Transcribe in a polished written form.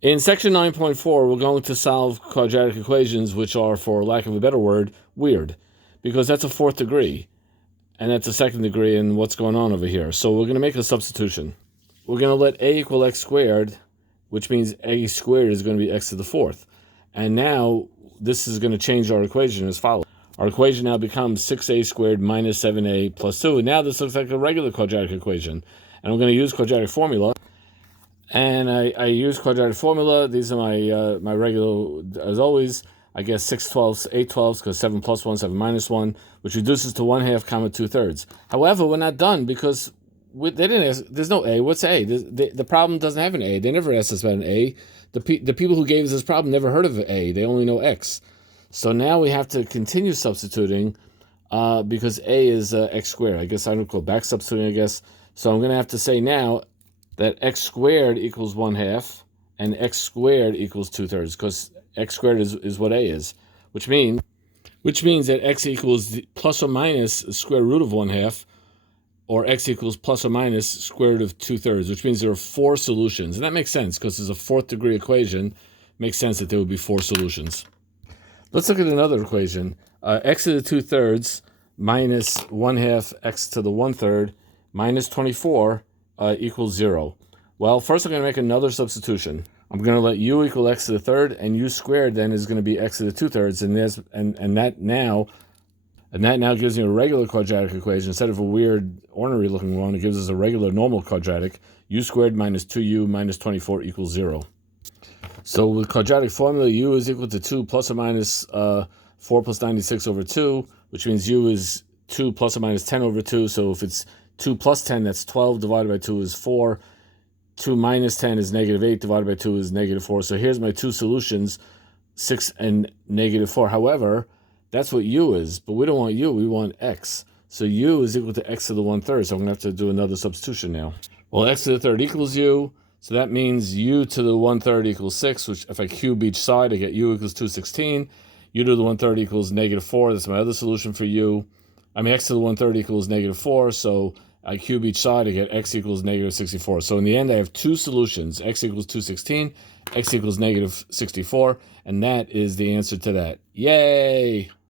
In section 9.4, we're going to solve quadratic equations, which are, for lack of a better word, weird, because that's a fourth degree, and that's a second degree, and what's going on over here. So we're going to make a substitution. We're going to let a equal x squared, which means a squared is going to be x to the fourth. And now this is going to change our equation as follows. Our equation now becomes 6a squared minus 7a plus 2. And now this looks like a regular quadratic equation. And I'm going to use quadratic formula. And I use quadratic formula. These are my regular, as always. I guess 6/12, 8/12, because 7 plus 1, 7 minus 1, which reduces to 1/2, 2/3. However, we're not done because they didn't ask, there's no a. What's a? The problem doesn't have an a. They never asked us about an a. The people who gave us this problem never heard of a. They only know x. So now we have to continue substituting because a is x squared. I guess I don't go back substituting, I guess. So I'm going to have to say now that x squared equals 1/2 and x squared equals 2/3, because x squared is what a is, which means that x equals plus or minus the square root of 1/2, or x equals plus or minus square root of 2/3, which means there are 4 solutions. And that makes sense because it's a fourth degree equation. It makes sense that there would be 4 solutions. Let's look at another equation. X to the 2/3 minus 1/2 x to the 1/3 minus 24 equals 0. Well, first I'm going to make another substitution. I'm going to let u equal x to the third, and u squared then is going to be x to the 2/3, and that now gives me a regular quadratic equation. Instead of a weird ornery looking one, it gives us a regular normal quadratic. U squared minus 2u minus 24 equals 0. So with quadratic formula, u is equal to 2 plus or minus 4 plus 96 over 2, which means u is 2 plus or minus 10 over 2. So if it's 2 plus 10, that's 12, divided by 2 is 4. 2 minus 10 is negative 8, divided by 2 is negative 4. So here's my 2 solutions, 6 and negative 4. However, that's what u is, but we don't want u, we want x. So u is equal to x to the 1/3, so I'm going to have to do another substitution now. Well, x to the third equals u, so that means u to the 1/3 equals 6, which if I cube each side, I get u equals 216. U to the 1/3 equals negative 4, that's my other solution for u. X to the 1/3 equals negative 4, so I cube each side, I get x equals negative 64. So in the end, I have 2 solutions, x equals 216, x equals negative 64, and that is the answer to that. Yay!